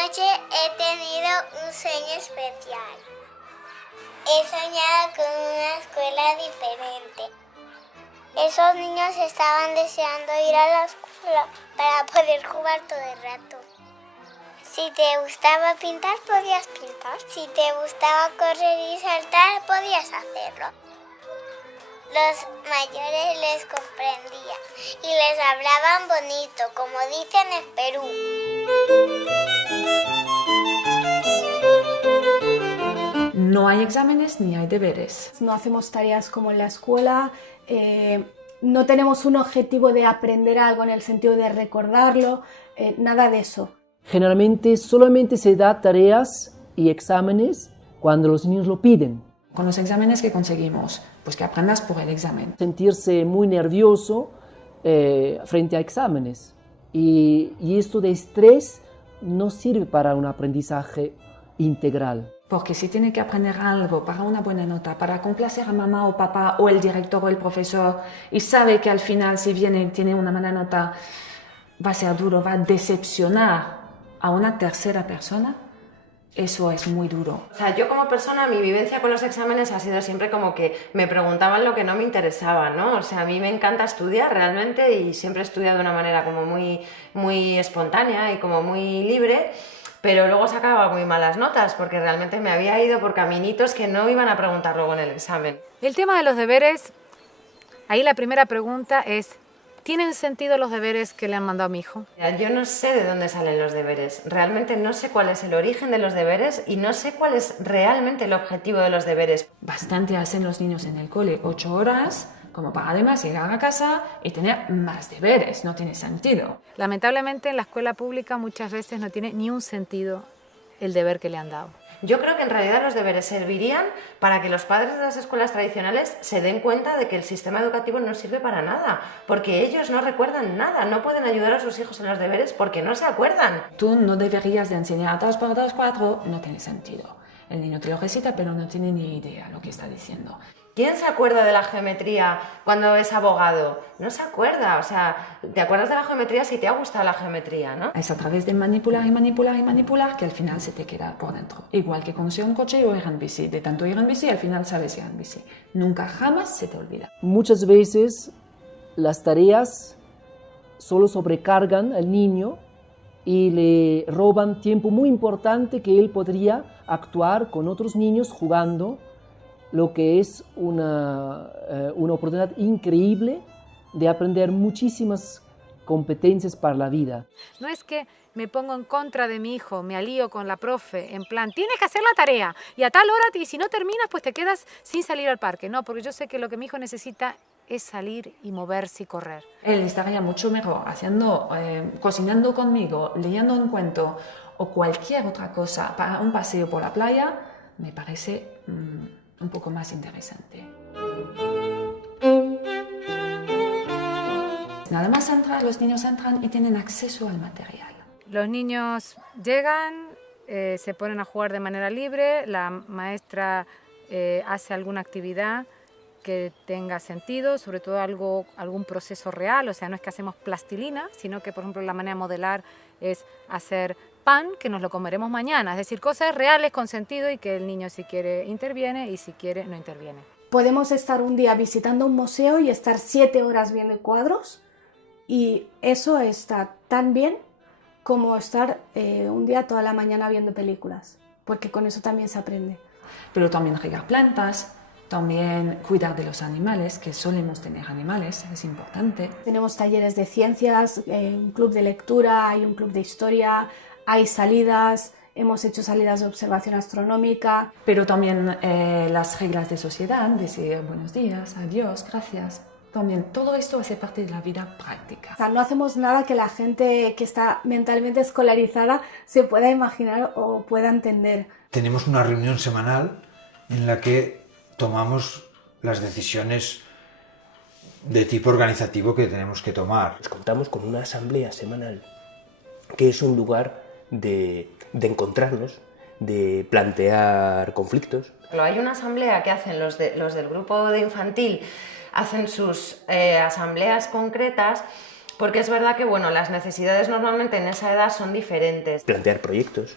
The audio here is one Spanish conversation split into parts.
noche he tenido un sueño especial. He soñado con una escuela diferente. Esos niños estaban deseando ir a la escuela para poder jugar todo el rato. Si te gustaba pintar, podías pintar. Si te gustaba correr y saltar, podías hacerlo. Los mayores les comprendían y les hablaban bonito, como dicen en Perú. No hay exámenes ni hay deberes. No hacemos tareas como en la escuela, no tenemos un objetivo de aprender algo en el sentido de recordarlo, nada de eso. Generalmente solamente se da tareas y exámenes cuando los niños lo piden. Con los exámenes que conseguimos, pues que aprendas por el examen. Sentirse muy nervioso frente a exámenes. Y esto de estrés no sirve para un aprendizaje integral. Porque si tiene que aprender algo para una buena nota, para complacer a mamá o papá o el director o el profesor, y sabe que al final si tiene una mala nota, va a ser duro, va a decepcionar a una tercera persona, eso es muy duro. O sea, yo como persona, mi vivencia con los exámenes ha sido siempre como que me preguntaban lo que no me interesaba, ¿no? O sea, a mí me encanta estudiar realmente y siempre he estudiado de una manera como muy espontánea y como muy libre, pero luego sacaba muy malas notas porque realmente me había ido por caminitos que no iban a preguntar luego en el examen. El tema de los deberes, ahí la primera pregunta es, ¿tienen sentido los deberes que le han mandado a mi hijo? Yo no sé de dónde salen los deberes, realmente no sé cuál es el origen de los deberes y no sé cuál es realmente el objetivo de los deberes. Bastante hacen los niños en el cole, 8 horas, como para además llegar a casa y tener más deberes, no tiene sentido. Lamentablemente en la escuela pública muchas veces no tiene ni un sentido el deber que le han dado. Yo creo que en realidad los deberes servirían para que los padres de las escuelas tradicionales se den cuenta de que el sistema educativo no sirve para nada, porque ellos no recuerdan nada, no pueden ayudar a sus hijos en los deberes porque no se acuerdan. Tú no deberías de enseñar 2 por 2, 4, no tiene sentido. El niño te lo recita, pero no tiene ni idea lo que está diciendo. ¿Quién se acuerda de la geometría cuando es abogado? No se acuerda, o sea, te acuerdas de la geometría si te ha gustado la geometría, ¿no? Es a través de manipular y manipular y manipular que al final se te queda por dentro. Igual que conducir un coche o ir en bici. De tanto ir en bici, al final sabes ir en bici. Nunca jamás se te olvida. Muchas veces las tareas solo sobrecargan al niño y le roban tiempo muy importante que él podría actuar con otros niños jugando, lo que es una oportunidad increíble de aprender muchísimas competencias para la vida. No es que me pongo en contra de mi hijo, me alío con la profe, en plan, tienes que hacer la tarea y a tal hora, y si no terminas, pues te quedas sin salir al parque. No, porque yo sé que lo que mi hijo necesita es salir y moverse y correr. Él estaría mucho mejor cocinando conmigo, leyendo un cuento o cualquier otra cosa para un paseo por la playa, me parece un poco más interesante. Nada más entrar, los niños entran y tienen acceso al material. Los niños llegan, se ponen a jugar de manera libre, la maestra hace alguna actividad que tenga sentido, sobre todo algún proceso real, o sea, no es que hacemos plastilina, sino que, por ejemplo, la manera de modelar es hacer pan que nos lo comeremos mañana, es decir, cosas reales con sentido y que el niño si quiere interviene y si quiere no interviene. Podemos estar un día visitando un museo y estar 7 horas viendo cuadros y eso está tan bien como estar un día toda la mañana viendo películas, porque con eso también se aprende. Pero también regar plantas, también cuidar de los animales, que solemos tener animales, es importante. Tenemos talleres de ciencias, un club de lectura, hay un club de historia, hay salidas, hemos hecho salidas de observación astronómica. Pero también las reglas de sociedad, decir buenos días, adiós, gracias. También todo esto hace parte de la vida práctica. O sea, no hacemos nada que la gente que está mentalmente escolarizada se pueda imaginar o pueda entender. Tenemos una reunión semanal en la que tomamos las decisiones de tipo organizativo que tenemos que tomar. Contamos con una asamblea semanal, que es un lugar de encontrarnos, de plantear conflictos. Hay una asamblea que hacen los del grupo de infantil, hacen sus asambleas concretas porque es verdad que bueno, las necesidades normalmente en esa edad son diferentes. Plantear proyectos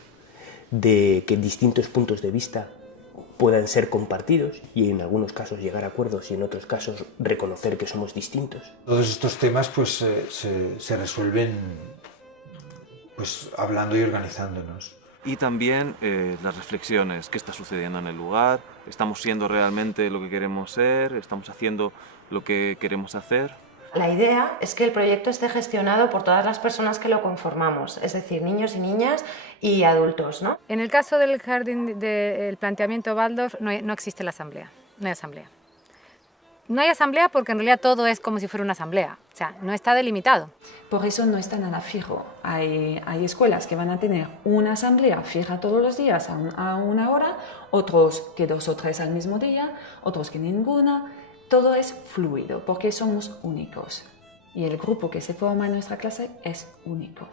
de que distintos puntos de vista puedan ser compartidos y en algunos casos llegar a acuerdos y en otros casos reconocer que somos distintos. Todos estos temas pues se resuelven pues hablando y organizándonos. Y también las reflexiones, qué está sucediendo en el lugar, estamos siendo realmente lo que queremos ser, estamos haciendo lo que queremos hacer. La idea es que el proyecto esté gestionado por todas las personas que lo conformamos, es decir, niños y niñas y adultos, ¿no? En el caso del jardín del planteamiento Waldorf no existe la asamblea, no hay asamblea. No hay asamblea porque en realidad todo es como si fuera una asamblea, o sea, no está delimitado. Por eso no está nada fijo. Hay escuelas que van a tener una asamblea fija todos los días a una hora, otros que 2 o 3 al mismo día, otros que ninguna. Todo es fluido porque somos únicos y el grupo que se forma en nuestra clase es único.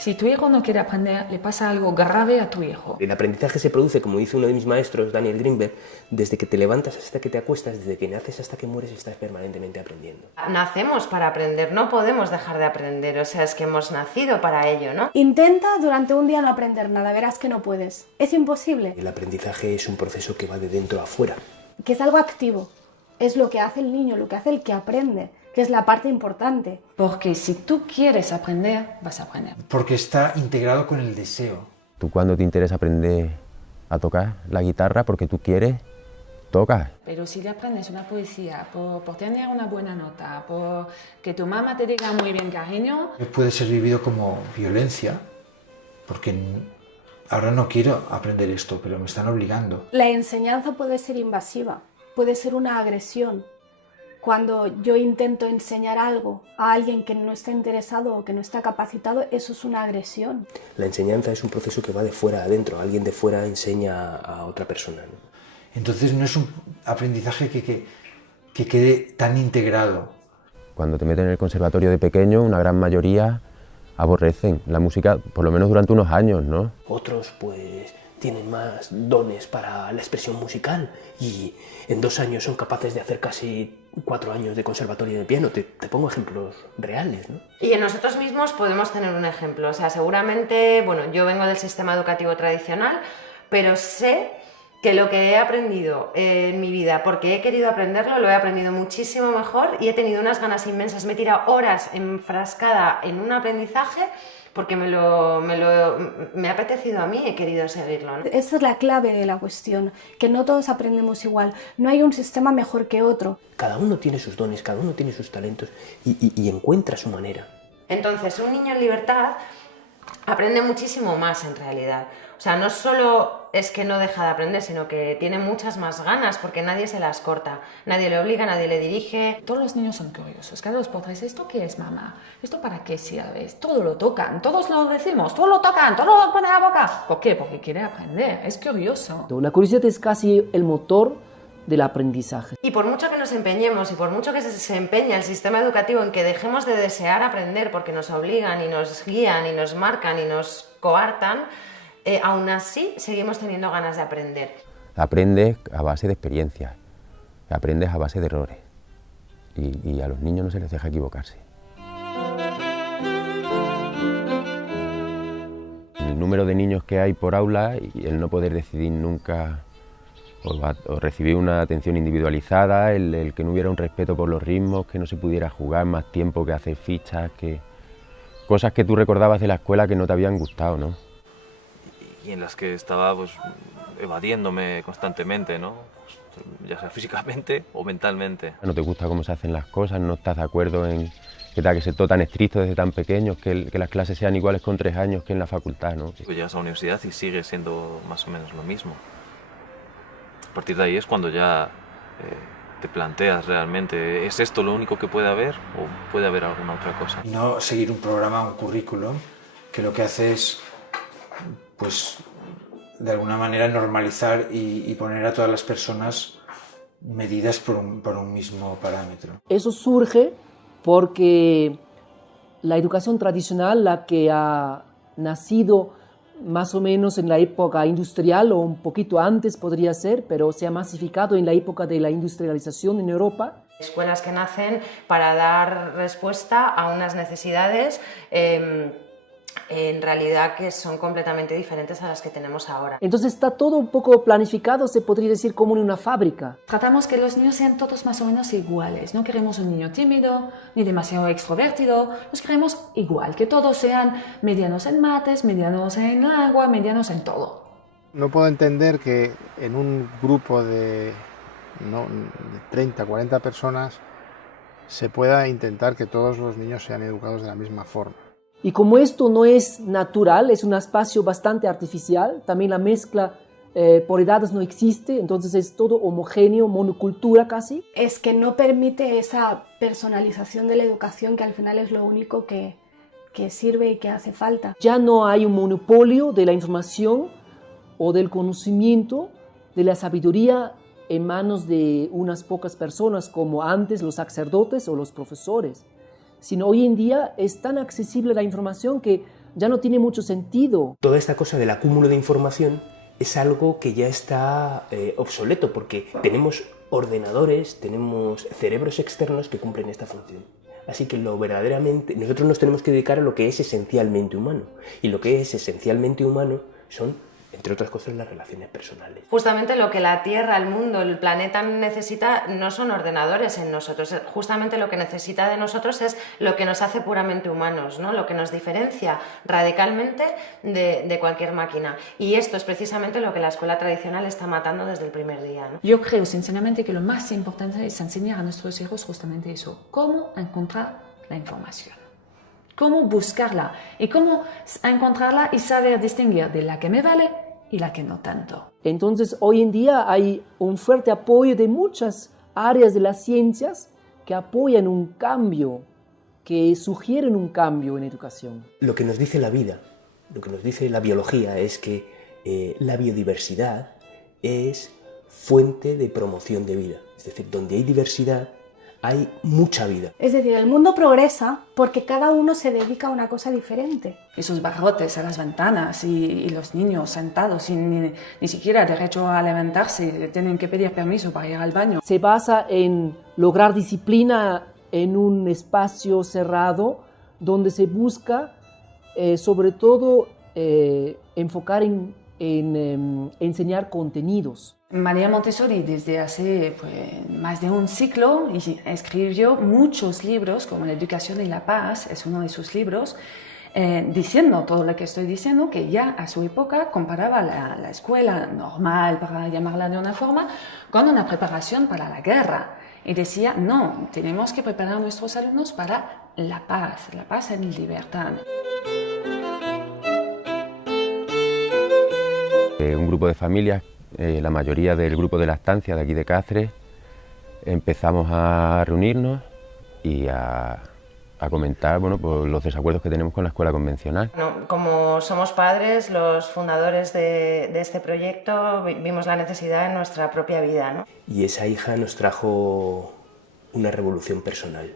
Si tu hijo no quiere aprender, le pasa algo grave a tu hijo. El aprendizaje se produce, como dice uno de mis maestros, Daniel Greenberg, desde que te levantas hasta que te acuestas, desde que naces hasta que mueres, estás permanentemente aprendiendo. Nacemos para aprender, no podemos dejar de aprender, o sea, es que hemos nacido para ello, ¿no? Intenta durante un día no aprender nada, verás que no puedes. Es imposible. El aprendizaje es un proceso que va de dentro a fuera. Que es algo activo. Es lo que hace el niño, lo que hace el que aprende, que es la parte importante. Porque si tú quieres aprender, vas a aprender. Porque está integrado con el deseo. Tú cuando te interesa aprender a tocar la guitarra porque tú quieres, tocas. Pero si le aprendes una poesía por tener una buena nota, por que tu mamá te diga muy bien cariño... Puede ser vivido como violencia, porque ahora no quiero aprender esto, pero me están obligando. La enseñanza puede ser invasiva, puede ser una agresión. Cuando yo intento enseñar algo a alguien que no está interesado o que no está capacitado, eso es una agresión. La enseñanza es un proceso que va de fuera a adentro. Alguien de fuera enseña a otra persona, ¿no? Entonces no es un aprendizaje que quede tan integrado. Cuando te meten en el conservatorio de pequeño, una gran mayoría aborrecen la música, por lo menos durante unos años, ¿no? Otros, pues, tienen más dones para la expresión musical y en 2 años son capaces de hacer casi 4 años de conservatorio de piano. Te pongo ejemplos reales, ¿no? Y en nosotros mismos podemos tener un ejemplo, o sea, seguramente, bueno, yo vengo del sistema educativo tradicional, pero sé que lo que he aprendido en mi vida, porque he querido aprenderlo, lo he aprendido muchísimo mejor y he tenido unas ganas inmensas. Me he tirado horas enfrascada en un aprendizaje porque me ha apetecido a mí, he querido seguirlo, ¿no? Esa es la clave de la cuestión, que no todos aprendemos igual, no hay un sistema mejor que otro. Cada uno tiene sus dones, cada uno tiene sus talentos y encuentra su manera. Entonces, un niño en libertad aprende muchísimo más en realidad. O sea, no solo es que no deja de aprender, sino que tiene muchas más ganas porque nadie se las corta, nadie le obliga, nadie le dirige. Todos los niños son curiosos, cada 2 por 3, ¿esto qué es, mamá? ¿Esto para qué sirve? Todo lo tocan, todos lo decimos, todo lo tocan, todo lo ponen a la boca. ¿Por qué? Porque quiere aprender, es curioso. La curiosidad es casi el motor del aprendizaje. Y por mucho que nos empeñemos y por mucho que se empeñe el sistema educativo en que dejemos de desear aprender porque nos obligan y nos guían y nos marcan y nos coartan, aún así seguimos teniendo ganas de aprender. Aprendes a base de experiencias, aprendes a base de errores y a los niños no se les deja equivocarse. El número de niños que hay por aula y el no poder decidir nunca o recibir una atención individualizada, el que no hubiera un respeto por los ritmos, que no se pudiera jugar más tiempo que hacer fichas, que cosas que tú recordabas de la escuela que no te habían gustado, ¿no? Y en las que estaba pues evadiéndome constantemente, ¿no? Pues, ya sea físicamente o mentalmente. No te gusta cómo se hacen las cosas, no estás de acuerdo en que tenga que ser todo tan estricto desde tan pequeños, que las clases sean iguales con 3 años que en la facultad, ¿no? Pues llegas a la universidad y sigue siendo más o menos lo mismo. A partir de ahí es cuando ya te planteas realmente, ¿es esto lo único que puede haber o puede haber alguna otra cosa? Y no seguir un programa, un currículum, que lo que hace es, pues, de alguna manera normalizar y poner a todas las personas medidas por un mismo parámetro. Eso surge porque la educación tradicional, la que ha nacido más o menos en la época industrial o un poquito antes podría ser, pero se ha masificado en la época de la industrialización en Europa. Escuelas que nacen para dar respuesta a unas necesidades en realidad que son completamente diferentes a las que tenemos ahora. Entonces está todo un poco planificado, se podría decir, como en una fábrica. Tratamos que los niños sean todos más o menos iguales. No queremos un niño tímido ni demasiado extrovertido. Los queremos igual, que todos sean medianos en mates, medianos en agua, medianos en todo. No puedo entender que en un grupo de 30, 40 personas se pueda intentar que todos los niños sean educados de la misma forma. Y como esto no es natural, es un espacio bastante artificial, también la mezcla por edades no existe, entonces es todo homogéneo, monocultura casi. Es que no permite esa personalización de la educación que al final es lo único que sirve y que hace falta. Ya no hay un monopolio de la información o del conocimiento, de la sabiduría en manos de unas pocas personas como antes los sacerdotes o los profesores, sino hoy en día es tan accesible la información que ya no tiene mucho sentido. Toda esta cosa del acúmulo de información es algo que ya está obsoleto, porque tenemos ordenadores, tenemos cerebros externos que cumplen esta función. Así que nosotros nos tenemos que dedicar a lo que es esencialmente humano, y lo que es esencialmente humano son, entre otras cosas, las relaciones personales. Justamente lo que la Tierra, el mundo, el planeta necesita no son ordenadores en nosotros, justamente lo que necesita de nosotros es lo que nos hace puramente humanos, ¿no? Lo que nos diferencia radicalmente de cualquier máquina. Y esto es precisamente lo que la escuela tradicional está matando desde el primer día, ¿no? Yo creo sinceramente que lo más importante es enseñar a nuestros hijos justamente eso, cómo encontrar la información. Cómo buscarla y cómo encontrarla y saber distinguir de la que me vale y la que no tanto. Entonces, hoy en día hay un fuerte apoyo de muchas áreas de las ciencias que apoyan un cambio, que sugieren un cambio en educación. Lo que nos dice la vida, lo que nos dice la biología es que la biodiversidad es fuente de promoción de vida. Es decir, donde hay diversidad, hay mucha vida. Es decir, el mundo progresa porque cada uno se dedica a una cosa diferente. Esos barrotes a las ventanas y los niños sentados sin ni siquiera derecho a levantarse, tienen que pedir permiso para ir al baño. Se basa en lograr disciplina en un espacio cerrado donde se busca sobre todo enfocar en enseñar contenidos. María Montessori desde hace más de un siglo escribió muchos libros, como La educación y la paz, es uno de sus libros, diciendo todo lo que estoy diciendo, que ya a su época comparaba la escuela normal, para llamarla de una forma, con una preparación para la guerra. Y decía, no, tenemos que preparar a nuestros alumnos para la paz en libertad. Un grupo de familias, la mayoría del grupo de lactancia de aquí de Cáceres, empezamos a reunirnos y a comentar pues, los desacuerdos que tenemos con la escuela convencional. Bueno, como somos padres, los fundadores de este proyecto, vimos la necesidad en nuestra propia vida, ¿no? Y esa hija nos trajo una revolución personal.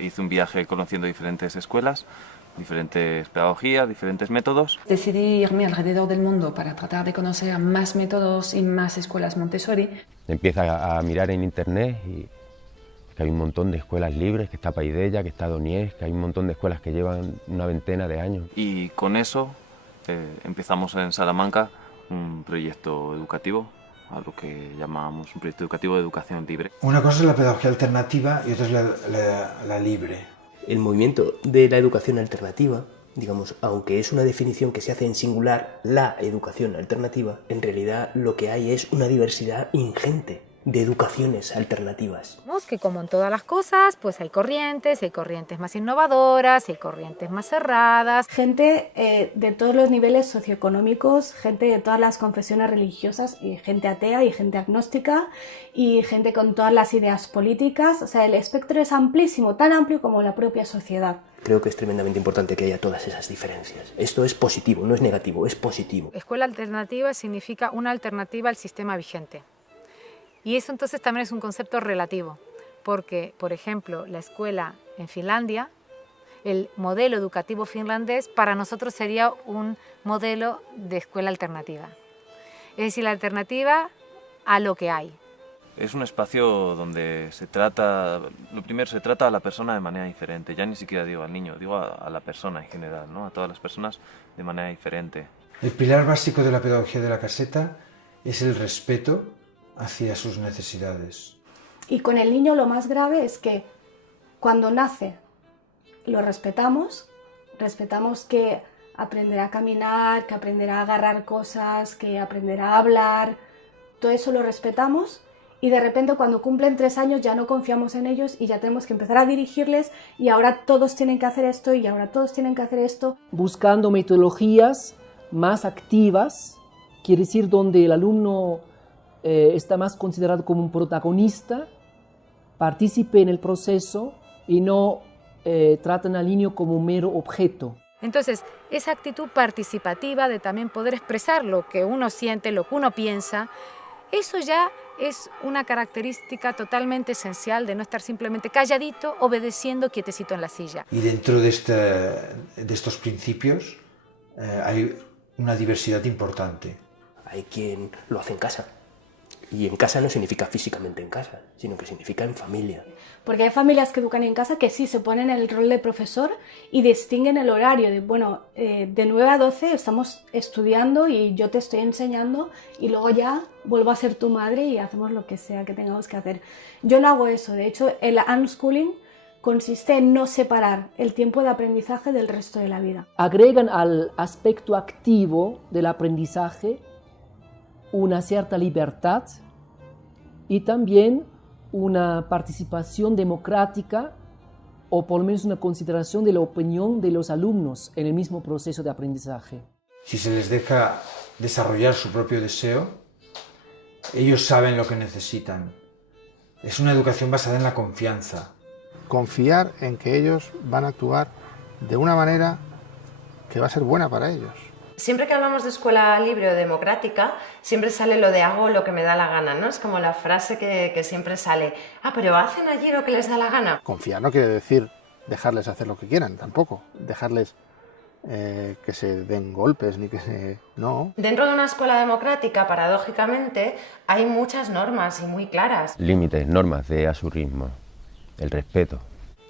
Hice un viaje conociendo diferentes escuelas, diferentes pedagogías, diferentes métodos. Decidí irme alrededor del mundo para tratar de conocer más métodos y más escuelas Montessori. Empieza a mirar en internet y que hay un montón de escuelas libres, que está Paideia, que está Doniés, que hay un montón de escuelas que llevan una veintena de años. Y con eso empezamos en Salamanca un proyecto educativo, a lo que llamamos un proyecto educativo de educación libre. Una cosa es la pedagogía alternativa y otra es la libre. El movimiento de la educación alternativa, digamos, aunque es una definición que se hace en singular, la educación alternativa, en realidad lo que hay es una diversidad ingente de educaciones alternativas. Vemos que como en todas las cosas, pues hay corrientes más innovadoras, hay corrientes más cerradas. Gente de todos los niveles socioeconómicos, gente de todas las confesiones religiosas, y gente atea y gente agnóstica, y gente con todas las ideas políticas. O sea, el espectro es amplísimo, tan amplio como la propia sociedad. Creo que es tremendamente importante que haya todas esas diferencias. Esto es positivo, no es negativo, es positivo. Escuela alternativa significa una alternativa al sistema vigente. Y eso entonces también es un concepto relativo, porque, por ejemplo, la escuela en Finlandia el modelo educativo finlandés para nosotros sería un modelo de escuela alternativa. Es decir, la alternativa a lo que hay. Es un espacio donde se trata, lo primero, se trata a la persona de manera diferente. Ya ni siquiera digo al niño, digo a la persona en general, ¿no? A todas las personas de manera diferente. El pilar básico de la pedagogía de la caseta es el respeto hacia sus necesidades. Y con el niño lo más grave es que cuando nace lo respetamos que aprenderá a caminar, que aprenderá a agarrar cosas, que aprenderá a hablar, todo eso lo respetamos y de repente cuando cumplen 3 años ya no confiamos en ellos y ya tenemos que empezar a dirigirles y ahora todos tienen que hacer esto y ahora todos tienen que hacer esto. Buscando metodologías más activas, quiere decir donde el alumno está más considerado como un protagonista, participe en el proceso y no tratan al niño como un mero objeto. Entonces, esa actitud participativa de también poder expresar lo que uno siente, lo que uno piensa, eso ya es una característica totalmente esencial de no estar simplemente calladito, obedeciendo, quietecito en la silla. Y dentro de estos principios hay una diversidad importante. Hay quien lo hace en casa. Y en casa no significa físicamente en casa, sino que significa en familia. Porque hay familias que educan en casa que sí se ponen en el rol de profesor y distinguen el horario de, bueno, de 9 a 12 estamos estudiando y yo te estoy enseñando y luego ya vuelvo a ser tu madre y hacemos lo que sea que tengamos que hacer. Yo no hago eso, de hecho el unschooling consiste en no separar el tiempo de aprendizaje del resto de la vida. Agregan al aspecto activo del aprendizaje una cierta libertad y también una participación democrática o por lo menos una consideración de la opinión de los alumnos en el mismo proceso de aprendizaje. Si se les deja desarrollar su propio deseo, ellos saben lo que necesitan. Es una educación basada en la confianza. Confiar en que ellos van a actuar de una manera que va a ser buena para ellos. Siempre que hablamos de escuela libre o democrática, siempre sale lo de hago lo que me da la gana, ¿no? Es como la frase que siempre sale, pero ¿hacen allí lo que les da la gana? Confiar no quiere decir dejarles hacer lo que quieran, tampoco. Dejarles que se den golpes, ni que se... no. Dentro de una escuela democrática, paradójicamente, hay muchas normas y muy claras. Límites, normas de a su ritmo, el respeto.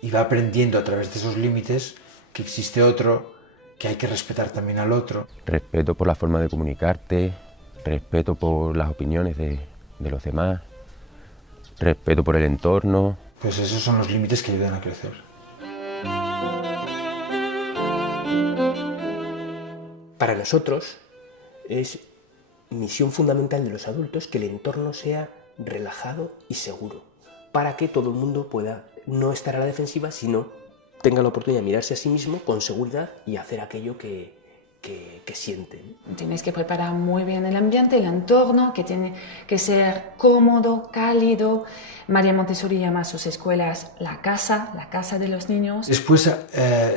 Y va aprendiendo a través de esos límites que existe otro, que hay que respetar también al otro. Respeto por la forma de comunicarte, respeto por las opiniones de los demás, respeto por el entorno. Pues esos son los límites que ayudan a crecer. Para nosotros es misión fundamental de los adultos que el entorno sea relajado y seguro, para que todo el mundo pueda no estar a la defensiva, sino tenga la oportunidad de mirarse a sí mismo con seguridad y hacer aquello que siente. Tienes que preparar muy bien el ambiente, el entorno, que tiene que ser cómodo, cálido. María Montessori llama a sus escuelas la casa de los niños. Después,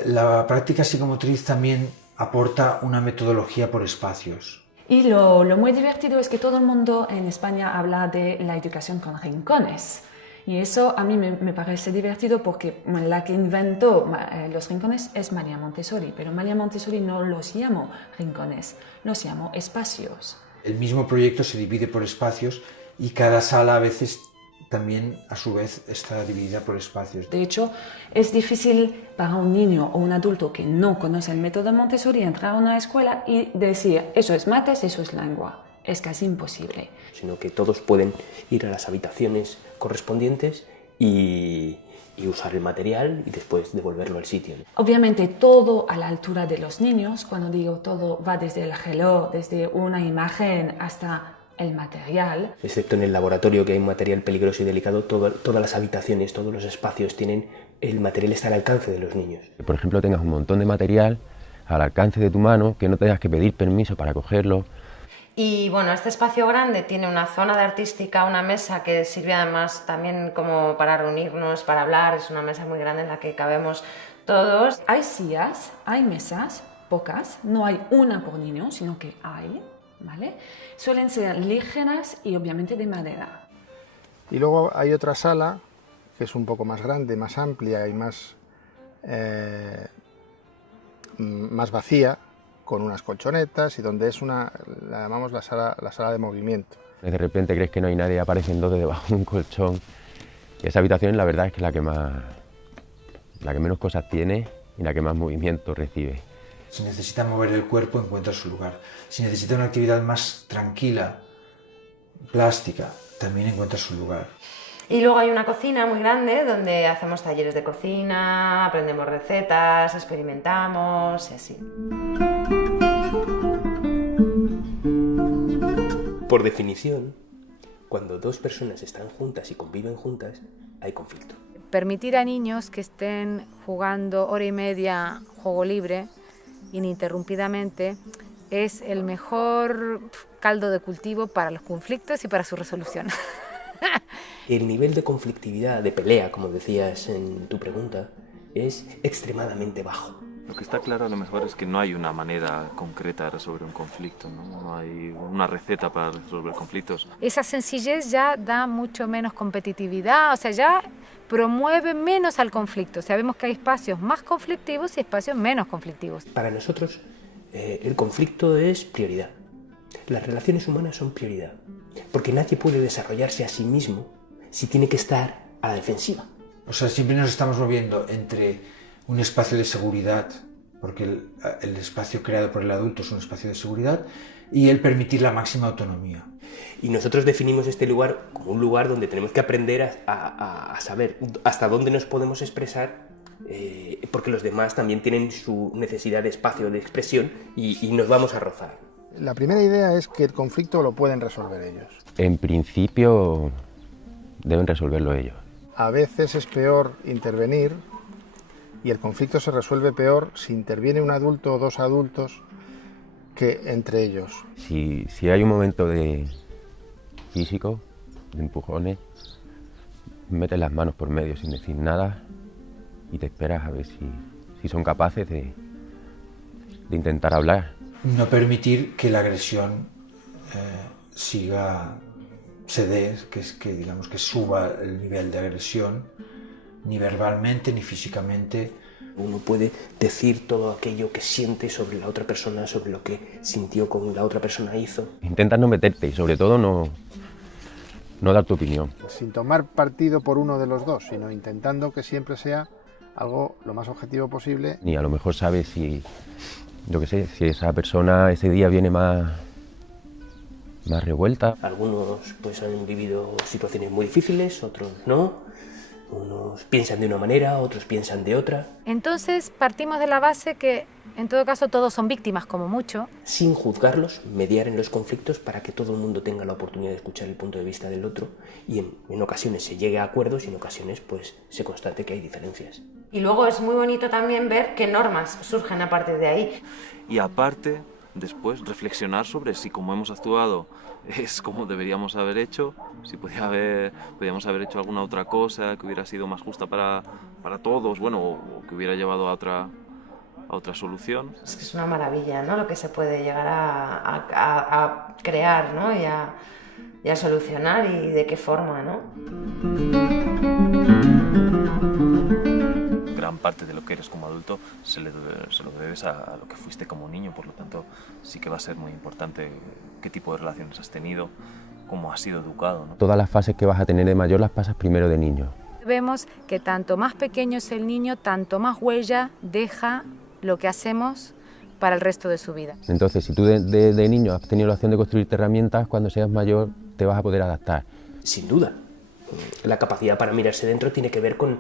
la práctica psicomotriz también aporta una metodología por espacios. Y lo muy divertido es que todo el mundo en España habla de la educación con rincones. Y eso a mí me parece divertido porque la que inventó los rincones es María Montessori, pero María Montessori no los llamó rincones, los llamó espacios. El mismo proyecto se divide por espacios y cada sala a veces también a su vez está dividida por espacios. De hecho, es difícil para un niño o un adulto que no conoce el método Montessori entrar a una escuela y decir eso es mates, eso es lengua. Es casi imposible. Sino que todos pueden ir a las habitaciones correspondientes y usar el material y después devolverlo al sitio. Obviamente todo a la altura de los niños. Cuando digo todo va desde el reloj, desde una imagen hasta el material. Excepto en el laboratorio, que hay material peligroso y delicado, todas las habitaciones, todos los espacios tienen, el material está al alcance de los niños. Que, por ejemplo, tengas un montón de material al alcance de tu mano, que no tengas que pedir permiso para cogerlo. Y bueno, este espacio grande tiene una zona de artística, una mesa que sirve además también como para reunirnos, para hablar. Es una mesa muy grande en la que cabemos todos. Hay sillas, hay mesas, pocas, no hay una por niño, sino que hay, ¿vale? Suelen ser ligeras y obviamente de madera. Y luego hay otra sala que es un poco más grande, más amplia y más más vacía, con unas colchonetas y donde es la llamamos la sala de movimiento. De repente crees que no hay nadie y aparecen dos debajo de un colchón. Y esa habitación la verdad es que la que menos cosas tiene y la que más movimiento recibe. Si necesita mover el cuerpo, encuentra su lugar. Si necesita una actividad más tranquila, plástica, también encuentra su lugar. Y luego hay una cocina muy grande donde hacemos talleres de cocina, aprendemos recetas, experimentamos y así. Por definición, cuando dos personas están juntas y conviven juntas, hay conflicto. Permitir a niños que estén jugando hora y media juego libre ininterrumpidamente es el mejor caldo de cultivo para los conflictos y para su resolución. El nivel de conflictividad, de pelea, como decías en tu pregunta, es extremadamente bajo. Lo que está claro a lo mejor es que no hay una manera concreta de resolver un conflicto, no hay una receta para resolver conflictos. Esa sencillez ya da mucho menos competitividad, o sea, ya promueve menos al conflicto. Sabemos que hay espacios más conflictivos y espacios menos conflictivos. Para nosotros, el conflicto es prioridad. Las relaciones humanas son prioridad, porque nadie puede desarrollarse a sí mismo si tiene que estar a la defensiva. O sea, siempre nos estamos moviendo entre un espacio de seguridad, porque el espacio creado por el adulto es un espacio de seguridad, y el permitir la máxima autonomía. Y nosotros definimos este lugar como un lugar donde tenemos que aprender a saber hasta dónde nos podemos expresar, porque los demás también tienen su necesidad de espacio de expresión y nos vamos a rozar. La primera idea es que el conflicto lo pueden resolver ellos. En principio deben resolverlo ellos. A veces es peor intervenir y el conflicto se resuelve peor si interviene un adulto o dos adultos que entre ellos. Si hay un momento de físico, de empujones, metes las manos por medio sin decir nada y te esperas a ver si son capaces de intentar hablar. No permitir que la agresión se dé, digamos que suba el nivel de agresión, ni verbalmente ni físicamente. Uno puede decir todo aquello que siente sobre la otra persona, sobre lo que sintió con la otra persona hizo. Intentas no meterte y sobre todo no dar tu opinión. Sin tomar partido por uno de los dos, sino intentando que siempre sea algo lo más objetivo posible. Ni a lo mejor sabes si esa persona ese día viene más revuelta. Algunos pues han vivido situaciones muy difíciles, otros no. Unos piensan de una manera, otros piensan de otra. Entonces partimos de la base que en todo caso todos son víctimas como mucho. Sin juzgarlos, mediar en los conflictos para que todo el mundo tenga la oportunidad de escuchar el punto de vista del otro y en ocasiones se llegue a acuerdos y en ocasiones pues se constate que hay diferencias. Y luego es muy bonito también ver qué normas surgen a partir de ahí. Y aparte, después reflexionar sobre si como hemos actuado es como deberíamos haber hecho, si podíamos haber hecho alguna otra cosa que hubiera sido más justa para todos, bueno, o que hubiera llevado a otra solución. Es que es una maravilla, ¿no? Lo que se puede llegar a crear, ¿no? y a solucionar y de qué forma, ¿no? Gran parte de lo que eres como adulto se lo debes a lo que fuiste como niño, por lo tanto sí que va a ser muy importante qué tipo de relaciones has tenido, cómo has sido educado, ¿no? Todas las fases que vas a tener de mayor las pasas primero de niño. Vemos que tanto más pequeño es el niño, tanto más huella deja lo que hacemos para el resto de su vida. Entonces, si tú de niño has tenido la opción de construirte herramientas, cuando seas mayor te vas a poder adaptar. Sin duda. La capacidad para mirarse dentro tiene que ver con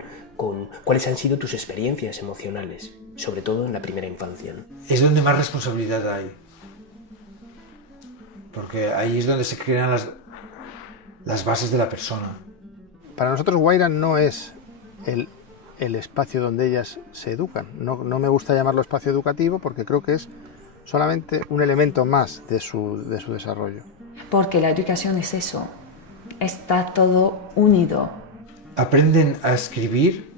cuáles han sido tus experiencias emocionales, sobre todo en la primera infancia, ¿no? Es donde más responsabilidad hay, porque ahí es donde se crean las bases de la persona. Para nosotros Guaira no es el espacio donde ellas se educan. No me gusta llamarlo espacio educativo porque creo que es solamente un elemento más de su desarrollo. Porque la educación es eso, está todo unido. Aprenden a escribir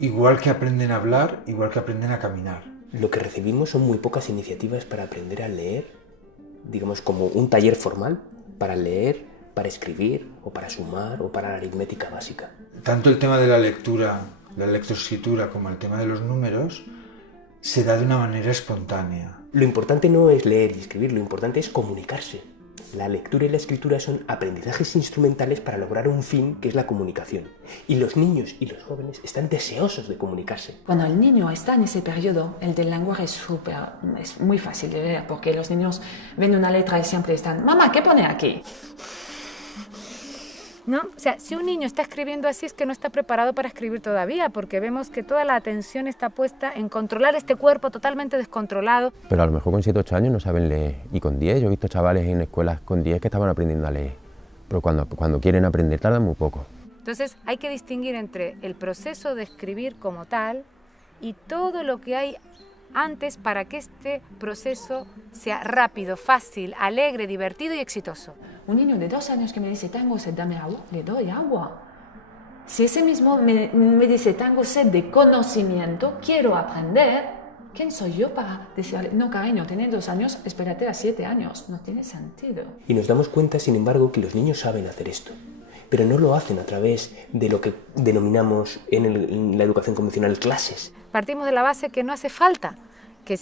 igual que aprenden a hablar, igual que aprenden a caminar. Lo que recibimos son muy pocas iniciativas para aprender a leer, digamos como un taller formal para leer, para escribir o para sumar o para la aritmética básica. Tanto el tema de la lectura la lectoescritura como el tema de los números, se da de una manera espontánea. Lo importante no es leer y escribir, lo importante es comunicarse. La lectura y la escritura son aprendizajes instrumentales para lograr un fin que es la comunicación. Y los niños y los jóvenes están deseosos de comunicarse. Cuando el niño está en ese periodo, el del lenguaje es muy fácil de ver, porque los niños ven una letra y siempre están, mamá, ¿qué pone aquí? ¿No? O sea, si un niño está escribiendo así es que no está preparado para escribir todavía, porque vemos que toda la atención está puesta en controlar este cuerpo totalmente descontrolado. Pero a lo mejor con 7 o 8 años no saben leer. Y con 10, yo he visto chavales en escuelas con 10 que estaban aprendiendo a leer. Pero cuando quieren aprender tardan muy poco. Entonces hay que distinguir entre el proceso de escribir como tal y todo lo que hay antes para que este proceso sea rápido, fácil, alegre, divertido y exitoso. Un niño de 2 años que me dice, tengo sed, dame agua, le doy agua. Si ese mismo me dice, tengo sed de conocimiento, quiero aprender, ¿quién soy yo para decirle, no cariño, tienes 2 años, espérate a 7 años? No tiene sentido. Y nos damos cuenta, sin embargo, que los niños saben hacer esto, pero no lo hacen a través de lo que denominamos en la educación convencional clases. Partimos de la base que no hace falta, que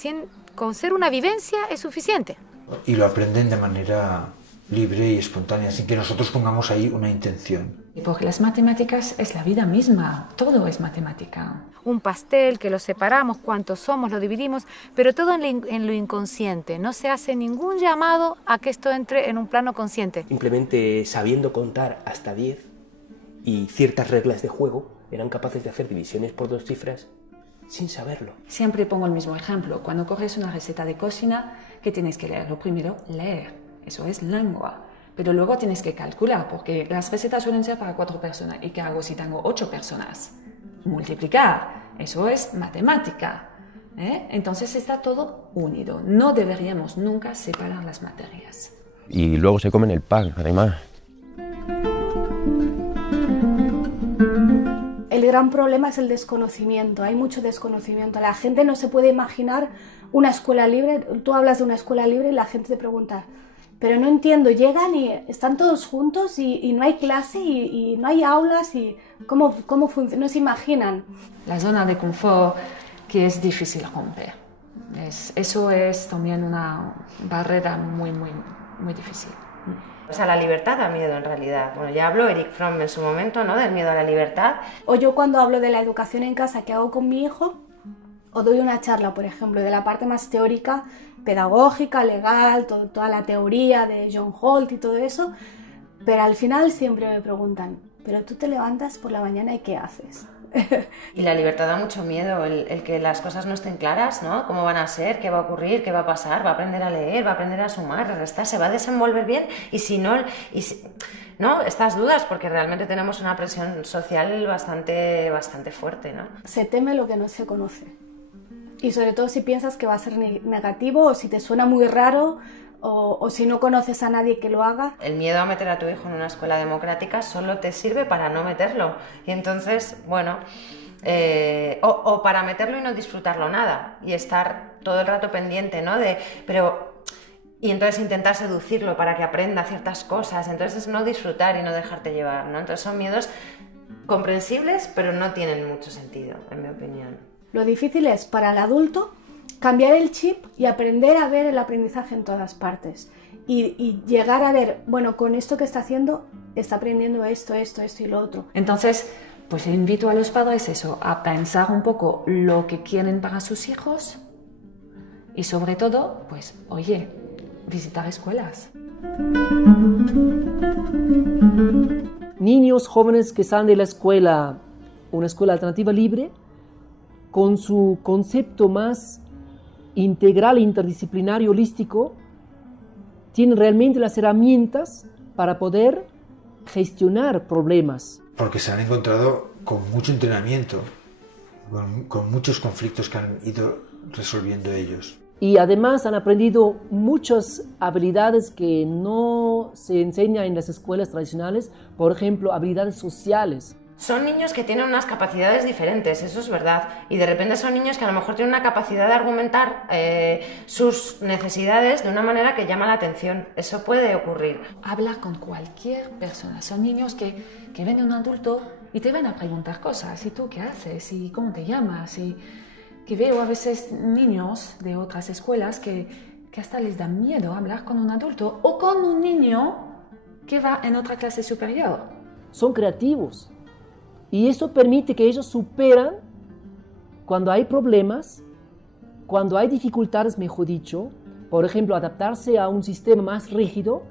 con ser una vivencia es suficiente. Y lo aprenden de manera libre y espontánea, sin que nosotros pongamos ahí una intención. Porque las matemáticas es la vida misma, todo es matemática. Un pastel que lo separamos, cuántos somos, lo dividimos, pero todo en lo inconsciente. No se hace ningún llamado a que esto entre en un plano consciente. Simplemente sabiendo contar hasta 10 y ciertas reglas de juego, eran capaces de hacer divisiones por 2 cifras sin saberlo. Siempre pongo el mismo ejemplo. Cuando coges una receta de cocina, ¿qué tienes que leer? Lo primero, leer. Eso es lengua. Pero luego tienes que calcular, porque las recetas suelen ser para 4 personas. ¿Y qué hago si tengo 8 personas? Multiplicar. Eso es matemática. Entonces está todo unido. No deberíamos nunca separar las materias. Y luego se comen el pan, además. El gran problema es el desconocimiento, hay mucho desconocimiento. La gente no se puede imaginar una escuela libre. Tú hablas de una escuela libre y la gente te pregunta, pero no entiendo, llegan y están todos juntos y no hay clase y no hay aulas y ¿cómo funciona? No se imaginan. La zona de confort que es difícil romper. Eso es también una barrera muy, muy, muy difícil. O sea, la libertad da miedo en realidad. Bueno, ya habló Erich Fromm en su momento, ¿no?, del miedo a la libertad. O yo cuando hablo de la educación en casa que hago con mi hijo, o doy una charla, por ejemplo, de la parte más teórica, pedagógica, legal, toda la teoría de John Holt y todo eso, pero al final siempre me preguntan, ¿pero tú te levantas por la mañana y qué haces? Y la libertad da mucho miedo, el que las cosas no estén claras, ¿no? ¿Cómo van a ser? ¿Qué va a ocurrir? ¿Qué va a pasar? ¿Va a aprender a leer? ¿Va a aprender a sumar? ¿A restar? ¿Se va a desenvolver bien? Y si no... ¿no? Estas dudas, porque realmente tenemos una presión social bastante fuerte, ¿no? Se teme lo que no se conoce. Y sobre todo si piensas que va a ser negativo o si te suena muy raro o si no conoces a nadie que lo haga. El miedo a meter a tu hijo en una escuela democrática solo te sirve para no meterlo. Y entonces, bueno, o para meterlo y no disfrutarlo nada. Y estar todo el rato pendiente, ¿no? Y entonces intentar seducirlo para que aprenda ciertas cosas. Entonces es no disfrutar y no dejarte llevar, ¿no? Entonces son miedos comprensibles, pero no tienen mucho sentido, en mi opinión. Lo difícil es para el adulto cambiar el chip y aprender a ver el aprendizaje en todas partes. Y llegar a ver, bueno, con esto que está haciendo, está aprendiendo esto y lo otro. Entonces, pues invito a los padres a pensar un poco lo que quieren para sus hijos y sobre todo, pues, oye, visitar escuelas. Niños jóvenes que salen de la escuela, una escuela alternativa libre, con su concepto más integral, interdisciplinario, holístico, tienen realmente las herramientas para poder gestionar problemas. Porque se han encontrado con mucho entrenamiento, con muchos conflictos que han ido resolviendo ellos. Y además han aprendido muchas habilidades que no se enseñan en las escuelas tradicionales, por ejemplo, habilidades sociales. Son niños que tienen unas capacidades diferentes, eso es verdad, y de repente son niños que a lo mejor tienen una capacidad de argumentar sus necesidades de una manera que llama la atención. Eso puede ocurrir. Habla con cualquier persona. Son niños que ven a un adulto y te van a preguntar cosas, ¿y tú qué haces? ¿Y cómo te llamas? Y que veo a veces niños de otras escuelas que hasta les da miedo hablar con un adulto o con un niño que va en otra clase superior. Son creativos y eso permite que ellos superan cuando hay problemas, cuando hay dificultades, mejor dicho, por ejemplo, adaptarse a un sistema más rígido,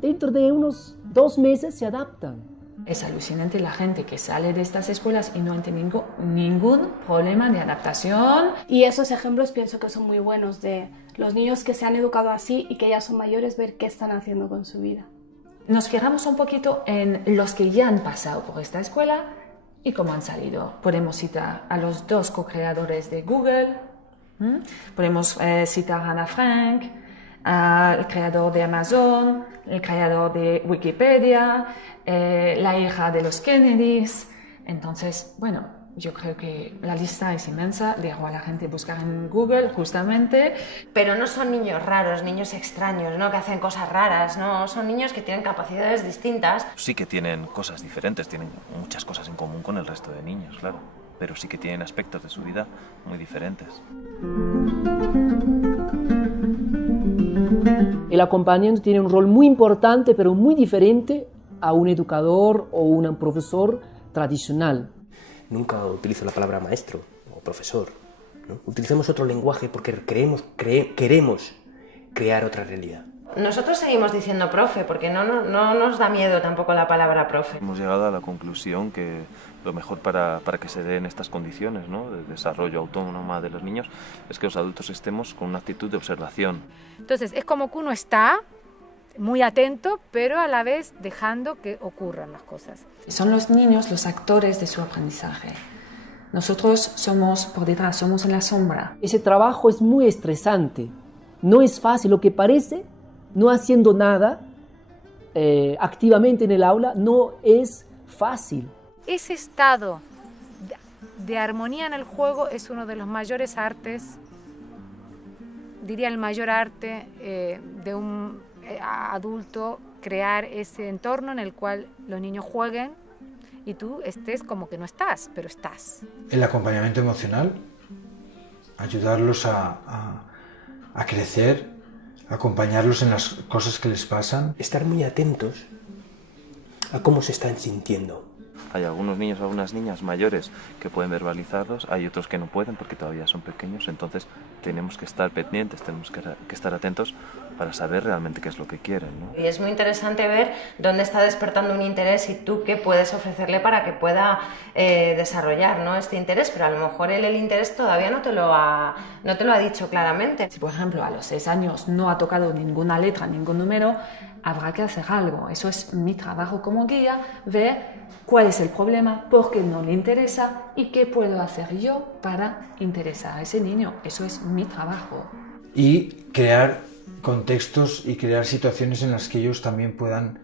dentro de unos 2 meses se adaptan. Es alucinante la gente que sale de estas escuelas y no tiene ningún problema de adaptación. Y esos ejemplos pienso que son muy buenos de los niños que se han educado así y que ya son mayores, ver qué están haciendo con su vida. Nos fijamos un poquito en los que ya han pasado por esta escuela y cómo han salido. Podemos citar a los 2 co-creadores de Google, podemos citar a Ana Frank, al creador de Amazon, el creador de Wikipedia, la hija de los Kennedys. Entonces, bueno, yo creo que la lista es inmensa, dejo a la gente buscar en Google justamente. Pero no son niños raros, niños extraños, ¿no? Que hacen cosas raras, ¿no? Son niños que tienen capacidades distintas. Sí que tienen cosas diferentes, tienen muchas cosas en común con el resto de niños, claro, pero sí que tienen aspectos de su vida muy diferentes. El acompañante tiene un rol muy importante, pero muy diferente a un educador o un profesor tradicional. Nunca utilizo la palabra maestro o profesor, ¿no? Utilizamos otro lenguaje porque queremos crear otra realidad. Nosotros seguimos diciendo profe porque no nos da miedo tampoco la palabra profe. Hemos llegado a la conclusión que lo mejor para que se den estas condiciones, ¿no?, de desarrollo autónomo de los niños es que los adultos estemos con una actitud de observación. Entonces es como que uno está muy atento, pero a la vez dejando que ocurran las cosas. Son los niños los actores de su aprendizaje. Nosotros somos por detrás, somos en la sombra. Ese trabajo es muy estresante. No es fácil, lo que parece, no haciendo nada activamente en el aula, no es fácil. Ese estado de armonía en el juego es uno de los mayores artes, diría el mayor arte de un adulto, crear ese entorno en el cual los niños jueguen y tú estés como que no estás, pero estás. El acompañamiento emocional, ayudarlos a crecer, acompañarlos en las cosas que les pasan. Estar muy atentos a cómo se están sintiendo. Hay algunos niños, algunas niñas mayores que pueden verbalizarlos, hay otros que no pueden porque todavía son pequeños, entonces tenemos que estar pendientes, tenemos que estar atentos para saber realmente qué es lo que quieren, ¿no? Y es muy interesante ver dónde está despertando un interés y tú qué puedes ofrecerle para que pueda desarrollar, ¿no?, este interés, pero a lo mejor él el interés todavía no te lo ha dicho claramente. Si, por ejemplo, a los 6 años no ha tocado ninguna letra, ningún número, habrá que hacer algo. Eso es mi trabajo como guía, ver cuál es el problema, por qué no le interesa y qué puedo hacer yo para interesar a ese niño. Eso es mi trabajo. Y crear contextos y crear situaciones en las que ellos también puedan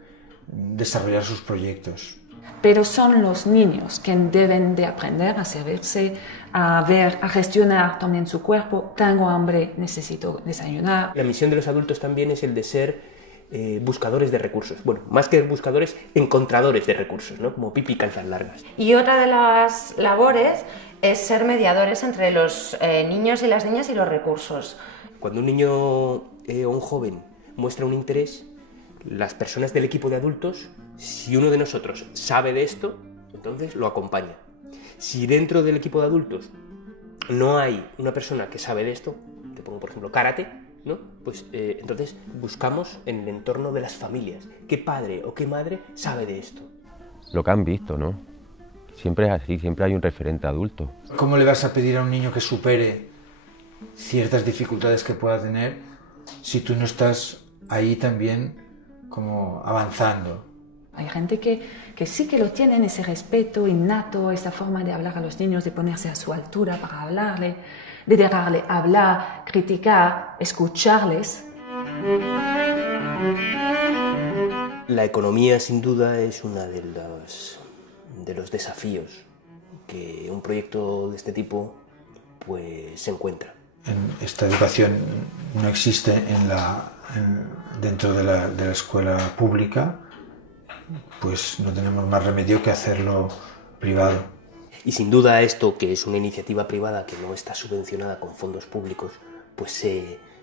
desarrollar sus proyectos. Pero son los niños que deben de aprender a servirse, a ver, a gestionar también su cuerpo. Tengo hambre, necesito desayunar. La misión de los adultos también es el de ser buscadores de recursos. Bueno, más que buscadores, encontradores de recursos, ¿no?, como Pipi Calzas Largas. Y otra de las labores es ser mediadores entre los niños y las niñas y los recursos. Cuando un niño o un joven muestra un interés, las personas del equipo de adultos, si uno de nosotros sabe de esto, entonces lo acompaña. Si dentro del equipo de adultos no hay una persona que sabe de esto, te pongo por ejemplo karate, ¿no?, pues entonces buscamos en el entorno de las familias qué padre o qué madre sabe de esto. Lo que han visto, ¿no? Siempre es así, siempre hay un referente adulto. ¿Cómo le vas a pedir a un niño que supere ciertas dificultades que pueda tener si tú no estás ahí también como avanzando? Hay gente que sí que lo tienen, ese respeto innato, esa forma de hablar a los niños, de ponerse a su altura para hablarle, de dejarle hablar, criticar, escucharles. La economía, sin duda, es uno de los desafíos que un proyecto de este tipo pues se encuentra. Esta educación no existe dentro de la escuela pública pues no tenemos más remedio que hacerlo privado. Y sin duda esto, que es una iniciativa privada que no está subvencionada con fondos públicos, pues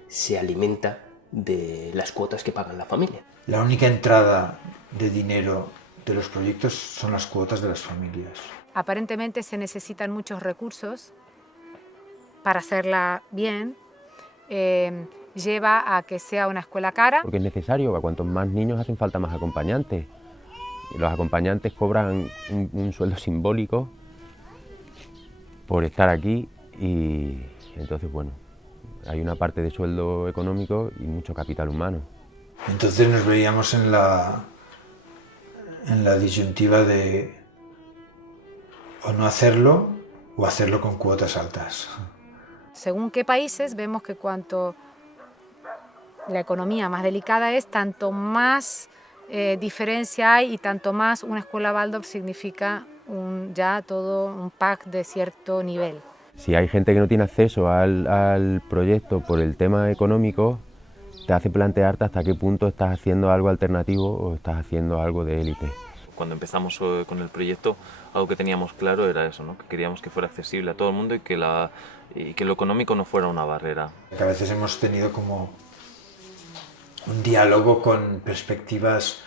se alimenta de las cuotas que pagan la familia. La única entrada de dinero de los proyectos son las cuotas de las familias. Aparentemente se necesitan muchos recursos para hacerla bien. Lleva a que sea una escuela cara. Porque es necesario, a cuantos más niños hacen falta más acompañantes. Y los acompañantes cobran un sueldo simbólico por estar aquí y entonces, bueno, hay una parte de sueldo económico y mucho capital humano. Entonces nos veíamos en la disyuntiva de o no hacerlo o hacerlo con cuotas altas. Según qué países, vemos que cuanto la economía más delicada es, tanto más diferencia hay y tanto más una escuela Waldorf significa ya todo un pack de cierto nivel. Si hay gente que no tiene acceso al proyecto por el tema económico, te hace plantearte hasta qué punto estás haciendo algo alternativo o estás haciendo algo de élite. Cuando empezamos con el proyecto, algo que teníamos claro era eso, ¿no? Que queríamos que fuera accesible a todo el mundo y que lo económico no fuera una barrera. A veces hemos tenido como un diálogo con perspectivas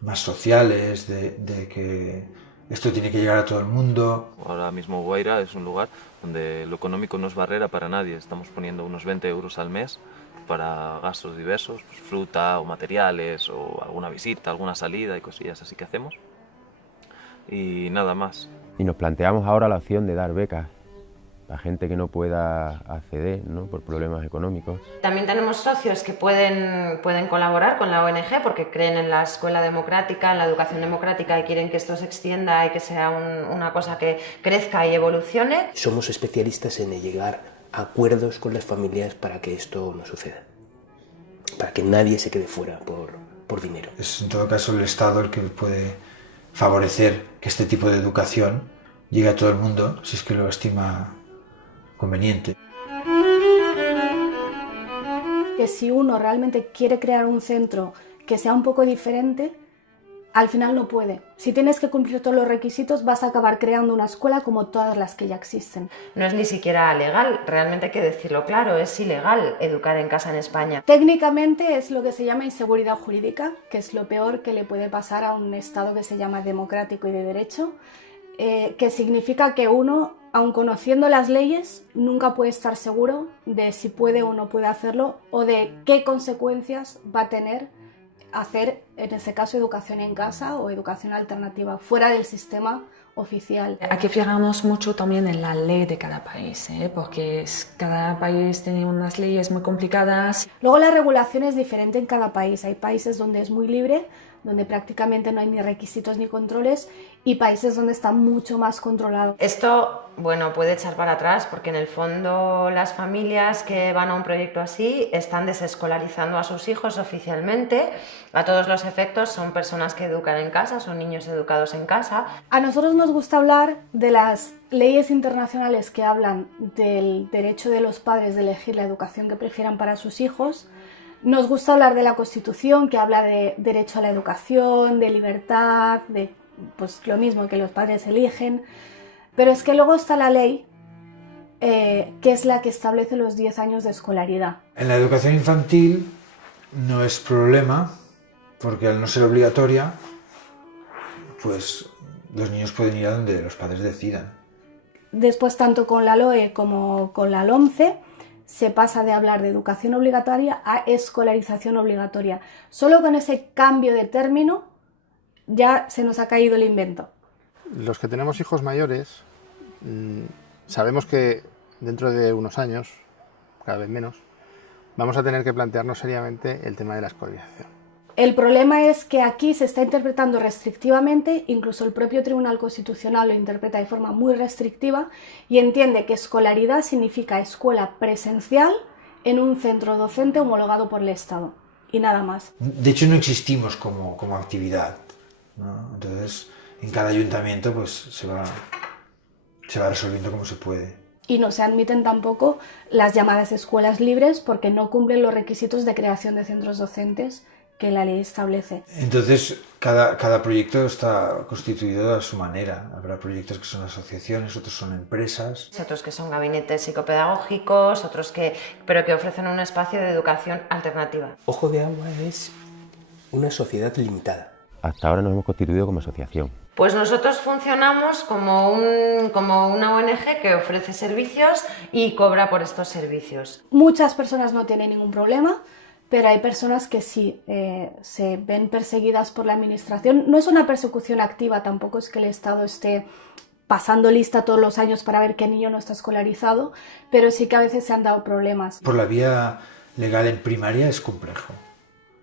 más sociales, de que esto tiene que llegar a todo el mundo. Ahora mismo Guaira es un lugar donde lo económico no es barrera para nadie. Estamos poniendo unos 20 euros al mes para gastos diversos, pues fruta o materiales o alguna visita, alguna salida y cosillas así que hacemos. Y nada más. Y nos planteamos ahora la opción de dar becas a gente que no pueda acceder, ¿no? Por problemas económicos. También tenemos socios que pueden colaborar con la ONG porque creen en la escuela democrática, en la educación democrática y quieren que esto se extienda y que sea una cosa que crezca y evolucione. Somos especialistas en llegar a acuerdos con las familias para que esto no suceda, para que nadie se quede fuera por dinero. Es en todo caso el Estado el que puede favorecer que este tipo de educación llegue a todo el mundo si es que lo estima conveniente. Que si uno realmente quiere crear un centro que sea un poco diferente, al final no puede. Si tienes que cumplir todos los requisitos, vas a acabar creando una escuela como todas las que ya existen. No es ni siquiera legal, realmente hay que decirlo claro, es ilegal educar en casa en España. Técnicamente es lo que se llama inseguridad jurídica, que es lo peor que le puede pasar a un Estado que se llama democrático y de derecho, que significa que uno, aun conociendo las leyes, nunca puede estar seguro de si puede o no puede hacerlo o de qué consecuencias va a tener hacer, en este caso, educación en casa o educación alternativa, fuera del sistema oficial. Aquí fijamos mucho también en la ley de cada país, porque cada país tiene unas leyes muy complicadas. Luego la regulación es diferente en cada país. Hay países donde es muy libre, donde prácticamente no hay ni requisitos ni controles, y países donde está mucho más controlado. Esto, bueno, puede echar para atrás porque en el fondo las familias que van a un proyecto así están desescolarizando a sus hijos oficialmente. A todos los efectos son personas que educan en casa, son niños educados en casa. A nosotros nos gusta hablar de las leyes internacionales que hablan del derecho de los padres de elegir la educación que prefieran para sus hijos. Nos gusta hablar de la Constitución, que habla de derecho a la educación, de libertad, de pues lo mismo que los padres eligen. Pero es que luego está la ley, que es la que establece los 10 años de escolaridad. En la educación infantil no es problema, porque al no ser obligatoria, pues los niños pueden ir a donde los padres decidan. Después, tanto con la LOE como con la LOMCE, se pasa de hablar de educación obligatoria a escolarización obligatoria. Solo con ese cambio de término ya se nos ha caído el invento. Los que tenemos hijos mayores sabemos que dentro de unos años, cada vez menos, vamos a tener que plantearnos seriamente el tema de la escolarización. El problema es que aquí se está interpretando restrictivamente, incluso el propio Tribunal Constitucional lo interpreta de forma muy restrictiva y entiende que escolaridad significa escuela presencial en un centro docente homologado por el Estado y nada más. De hecho no existimos como actividad, ¿no? Entonces en cada ayuntamiento pues se va resolviendo como se puede. Y no se admiten tampoco las llamadas escuelas libres porque no cumplen los requisitos de creación de centros docentes que la ley establece. Entonces, cada proyecto está constituido a su manera. Habrá proyectos que son asociaciones, otros son empresas. Otros que son gabinetes psicopedagógicos, pero que ofrecen un espacio de educación alternativa. Ojo de Agua es una sociedad limitada. Hasta ahora nos hemos constituido como asociación. Pues nosotros funcionamos como una ONG que ofrece servicios y cobra por estos servicios. Muchas personas no tienen ningún problema, pero hay personas que sí se ven perseguidas por la administración. No es una persecución activa, tampoco es que el Estado esté pasando lista todos los años para ver qué niño no está escolarizado, pero sí que a veces se han dado problemas. Por la vía legal en primaria es complejo.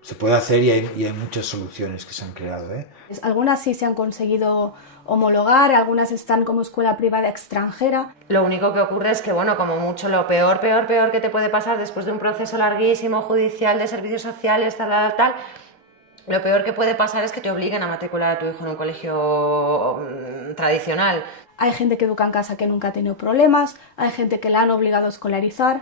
Se puede hacer y hay muchas soluciones que se han creado, ¿eh? Algunas sí se han conseguido homologar, algunas están como escuela privada extranjera. Lo único que ocurre es que, bueno, como mucho lo peor que te puede pasar después de un proceso larguísimo judicial de servicios sociales, tal, lo peor que puede pasar es que te obliguen a matricular a tu hijo en un colegio tradicional. Hay gente que educa en casa que nunca ha tenido problemas, hay gente que la han obligado a escolarizar,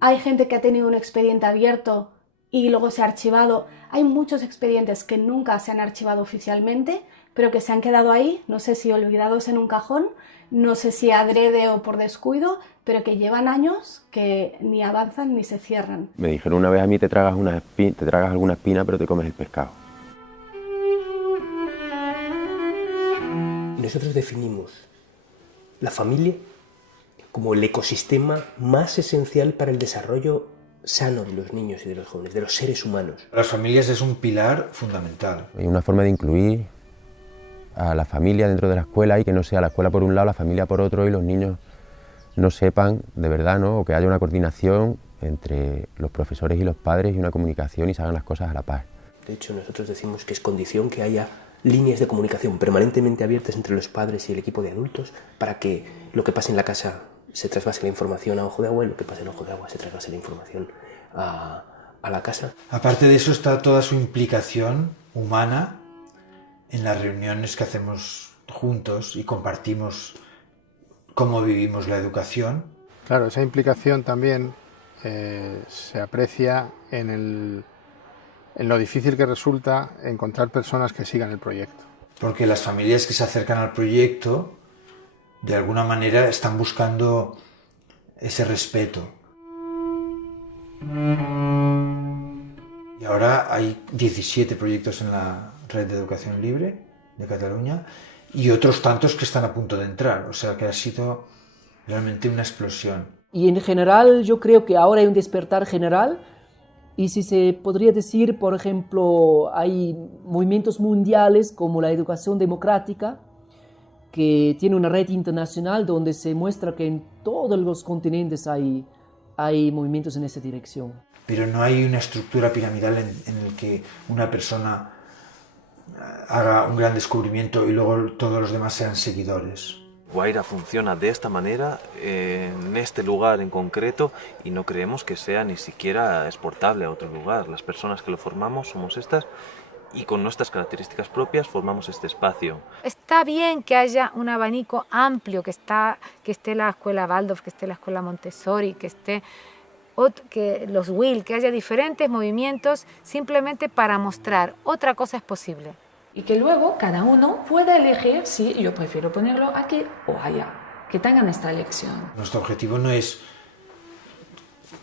hay gente que ha tenido un expediente abierto y luego se ha archivado. Hay muchos expedientes que nunca se han archivado oficialmente, pero que se han quedado ahí, no sé si olvidados en un cajón, no sé si adrede o por descuido, pero que llevan años que ni avanzan ni se cierran. Me dijeron una vez a mí, te tragas alguna espina, pero te comes el pescado. Nosotros definimos la familia como el ecosistema más esencial para el desarrollo sano de los niños y de los jóvenes, de los seres humanos. Las familias es un pilar fundamental. Hay una forma de incluir a la familia dentro de la escuela y que no sea la escuela por un lado, la familia por otro y los niños no sepan de verdad, ¿no? O que haya una coordinación entre los profesores y los padres y una comunicación y se hagan las cosas a la par. De hecho, nosotros decimos que es condición que haya líneas de comunicación permanentemente abiertas entre los padres y el equipo de adultos para que lo que pase en la casa se trasvase la información a Ojo de Agua y lo que pasa en Ojo de Agua se trasvase la información a la casa. Aparte de eso está toda su implicación humana en las reuniones que hacemos juntos y compartimos cómo vivimos la educación. Claro, esa implicación también se aprecia en lo difícil que resulta encontrar personas que sigan el proyecto. Porque las familias que se acercan al proyecto de alguna manera están buscando ese respeto. Y ahora hay 17 proyectos en la Red de Educación Libre de Cataluña y otros tantos que están a punto de entrar. O sea que ha sido realmente una explosión. Y en general yo creo que ahora hay un despertar general y si se podría decir, por ejemplo, hay movimientos mundiales como la educación democrática, que tiene una red internacional donde se muestra que en todos los continentes hay movimientos en esa dirección. Pero no hay una estructura piramidal en la que una persona haga un gran descubrimiento y luego todos los demás sean seguidores. Guaira funciona de esta manera, en este lugar en concreto, y no creemos que sea ni siquiera exportable a otro lugar. Las personas que lo formamos somos estas, y con nuestras características propias formamos este espacio. Está bien que haya un abanico amplio, que esté la escuela Waldorf, que esté la escuela Montessori, que esté los WIL, que haya diferentes movimientos simplemente para mostrar otra cosa es posible. Y que luego cada uno pueda elegir si yo prefiero ponerlo aquí o allá, que tengan esta elección. Nuestro objetivo no es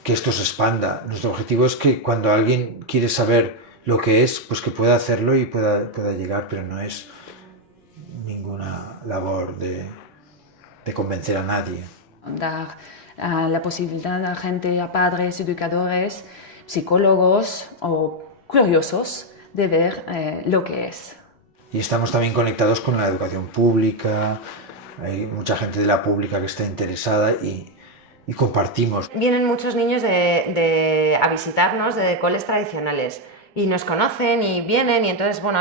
que esto se expanda, nuestro objetivo es que cuando alguien quiere saber lo que es, pues que pueda hacerlo y pueda llegar, pero no es ninguna labor de convencer a nadie. Dar la posibilidad a gente, a padres, educadores, psicólogos o curiosos de ver lo que es. Y estamos también conectados con la educación pública, hay mucha gente de la pública que está interesada y compartimos. Vienen muchos niños a visitarnos de coles tradicionales y nos conocen y vienen y entonces, bueno,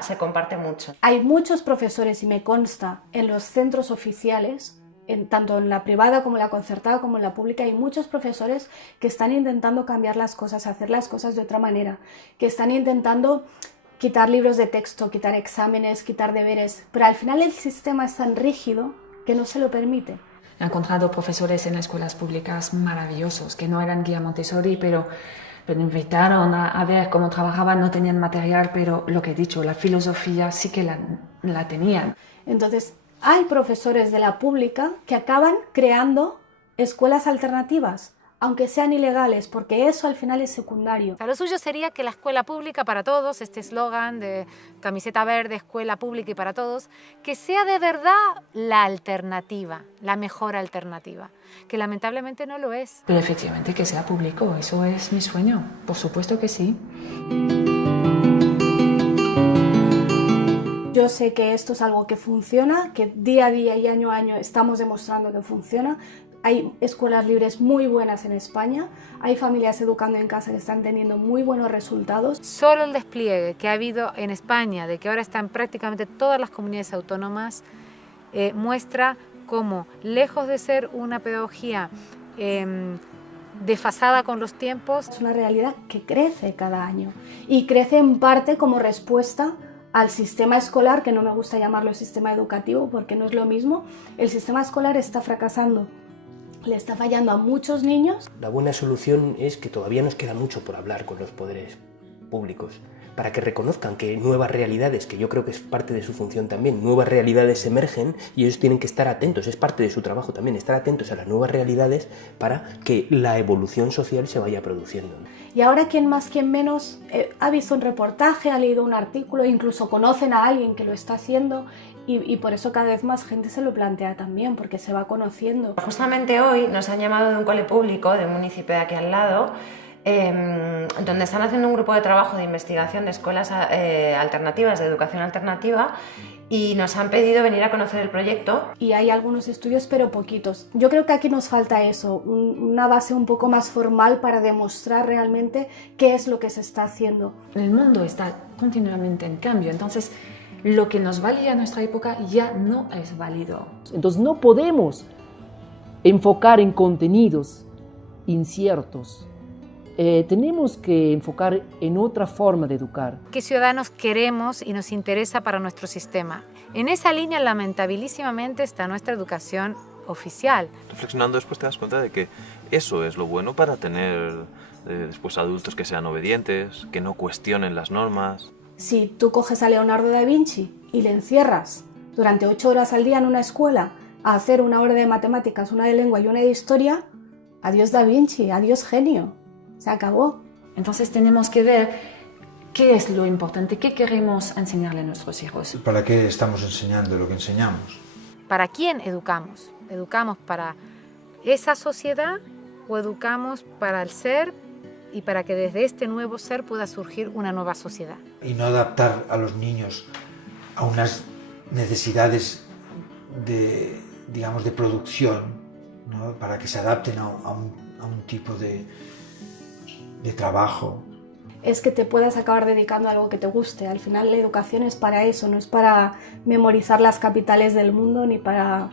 se comparte mucho. Hay muchos profesores, y me consta, en los centros oficiales, tanto en la privada como en la concertada como en la pública, hay muchos profesores que están intentando cambiar las cosas, hacer las cosas de otra manera, que están intentando quitar libros de texto, quitar exámenes, quitar deberes, pero al final el sistema es tan rígido que no se lo permite. He encontrado profesores en escuelas públicas maravillosos, que no eran guía Montessori, pero Pero invitaron a ver cómo trabajaban, no tenían material, pero lo que he dicho, la filosofía sí que la tenían. Entonces, hay profesores de la pública que acaban creando escuelas alternativas, aunque sean ilegales, porque eso al final es secundario. O sea, lo suyo sería que la escuela pública para todos, este eslogan de camiseta verde, escuela pública y para todos, que sea de verdad la alternativa, la mejor alternativa, que lamentablemente no lo es. Pero efectivamente que sea público, eso es mi sueño, por supuesto que sí. Yo sé que esto es algo que funciona, que día a día y año a año estamos demostrando que funciona. Hay escuelas libres muy buenas en España, hay familias educando en casa que están teniendo muy buenos resultados. Solo el despliegue que ha habido en España, de que ahora están prácticamente todas las comunidades autónomas, muestra cómo, lejos de ser una pedagogía desfasada con los tiempos, es una realidad que crece cada año y crece en parte como respuesta al sistema escolar, que no me gusta llamarlo sistema educativo porque no es lo mismo. El sistema escolar está fracasando, le está fallando a muchos niños. La buena solución es que todavía nos queda mucho por hablar con los poderes públicos, para que reconozcan que nuevas realidades, que yo creo que es parte de su función también, nuevas realidades emergen y ellos tienen que estar atentos, es parte de su trabajo también, estar atentos a las nuevas realidades para que la evolución social se vaya produciendo. Y ahora quien más, quien menos, ha visto un reportaje, ha leído un artículo, incluso conocen a alguien que lo está haciendo y por eso cada vez más gente se lo plantea también, porque se va conociendo. Justamente hoy nos han llamado de un cole público, de un municipio de aquí al lado, donde están haciendo un grupo de trabajo de investigación de escuelas alternativas, de educación alternativa, y nos han pedido venir a conocer el proyecto. Y hay algunos estudios, pero poquitos. Yo creo que aquí nos falta eso, una base un poco más formal para demostrar realmente qué es lo que se está haciendo. El mundo está continuamente en cambio, entonces lo que nos valía en nuestra época ya no es válido. Entonces no podemos enfocar en contenidos inciertos. Tenemos que enfocar en otra forma de educar. ¿Qué ciudadanos queremos y nos interesa para nuestro sistema? En esa línea, lamentabilísimamente, está nuestra educación oficial. Reflexionando después te das cuenta de que eso es lo bueno para tener después adultos que sean obedientes, que no cuestionen las normas. Si tú coges a Leonardo da Vinci y le encierras durante 8 horas al día en una escuela a hacer una hora de matemáticas, una de lengua y una de historia, adiós da Vinci, adiós genio. Se acabó. Entonces tenemos que ver qué es lo importante, qué queremos enseñarle a nuestros hijos. ¿Para qué estamos enseñando lo que enseñamos? ¿Para quién educamos? ¿Educamos para esa sociedad o educamos para el ser y para que desde este nuevo ser pueda surgir una nueva sociedad? Y no adaptar a los niños a unas necesidades de, digamos, de producción, ¿no? Para que se adapten a un tipo de trabajo. Es que te puedas acabar dedicando a algo que te guste. Al final la educación es para eso, no es para memorizar las capitales del mundo ni para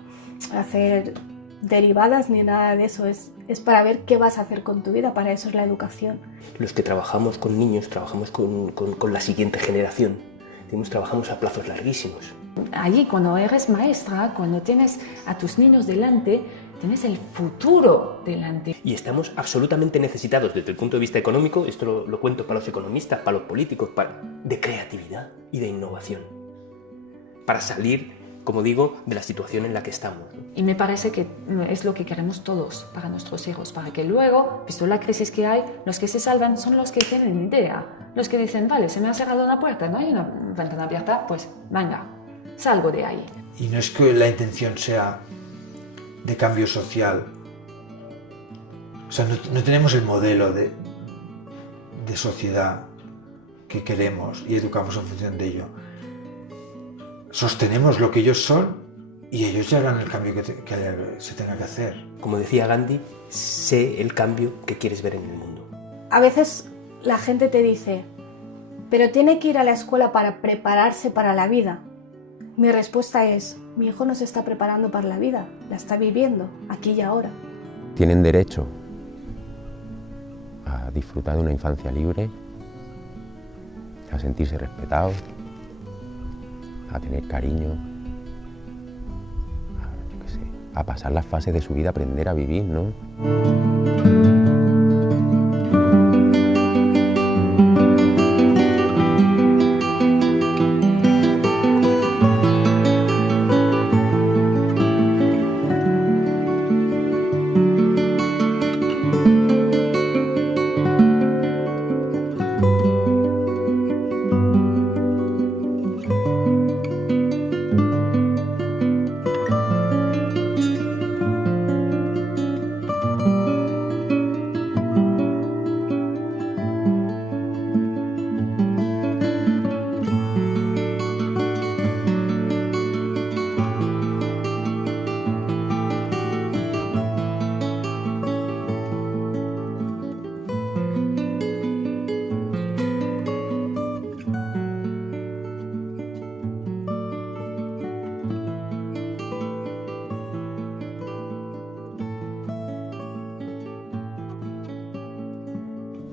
hacer derivadas ni nada de eso. Es para ver qué vas a hacer con tu vida, para eso es la educación. Los que trabajamos con niños, trabajamos con la siguiente generación. Trabajamos a plazos larguísimos. Allí, cuando eres maestra, cuando tienes a tus niños delante, tienes el futuro delante. Y estamos absolutamente necesitados desde el punto de vista económico, esto lo cuento para los economistas, para los políticos, de creatividad y de innovación. Para salir, como digo, de la situación en la que estamos. Y me parece que es lo que queremos todos para nuestros hijos, para que luego, visto la crisis que hay, los que se salvan son los que tienen idea. Los que dicen, vale, se me ha cerrado una puerta, no hay una ventana abierta, pues venga, salgo de ahí. Y no es que la intención sea de cambio social. O sea, no tenemos el modelo de sociedad que queremos y educamos en función de ello. Sostenemos lo que ellos son y ellos ya harán el cambio que se tenga que hacer. Como decía Gandhi, sé el cambio que quieres ver en el mundo. A veces la gente te dice, pero tiene que ir a la escuela para prepararse para la vida. Mi respuesta es, mi hijo no se está preparando para la vida, la está viviendo, aquí y ahora. Tienen derecho a disfrutar de una infancia libre, a sentirse respetados, a tener cariño, a pasar las fases de su vida, aprender a vivir, ¿no?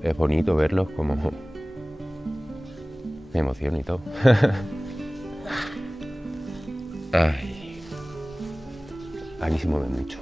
es bonito verlos como... Me emociono y todo. Ay, a mí se mueven mucho.